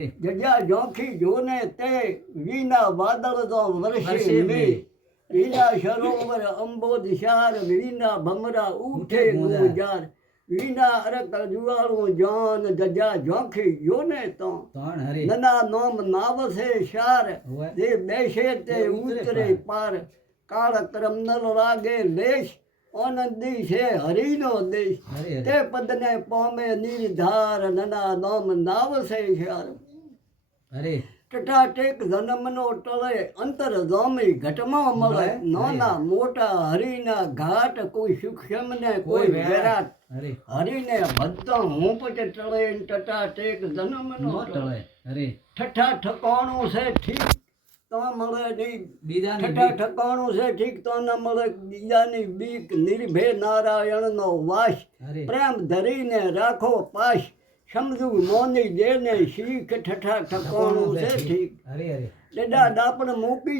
જજા જોખી જોને તે વીના વાદળ તો વર્ષે મે વીના સરોવર અંબોદ શાર વીના ભમરા ઉઠે ગુજાર વીના અરક જુવાળો જાન જજા જોખી જોને તો નના નોમ નાવસે શાર જે બેસે તે ઉતરે પાર કાળ કરમ નલ લાગે લેશ આનંદી છે હરિનો દેશ તે પદને પોમે નિર્ધાર નના નોમ નાવસે શાર ટટાટેક જન્મનો ટળે અંતર જામી ઘટમાં મળે નાના મોટા હરિના ઘાટ કોઈ સૂક્ષ્મ ને કોઈ વિરાટ હરિને બધા હુંપટ ટળે ટટાટેક જન્મનો ટળે ઠઠા ઠકાણું છે ઠીક તો મળે નહીં ઠઠા ઠકાણું છે ઠીક તો ન મળે બીજાની બીક નિર્ભય નારાયણનો વાસ પ્રેમ ધરીને રાખો પાશ સમજુ મોની જેને શીખ ઠઠા ઠકાણું છે ઠીક ડડા ડાપણ મૂકી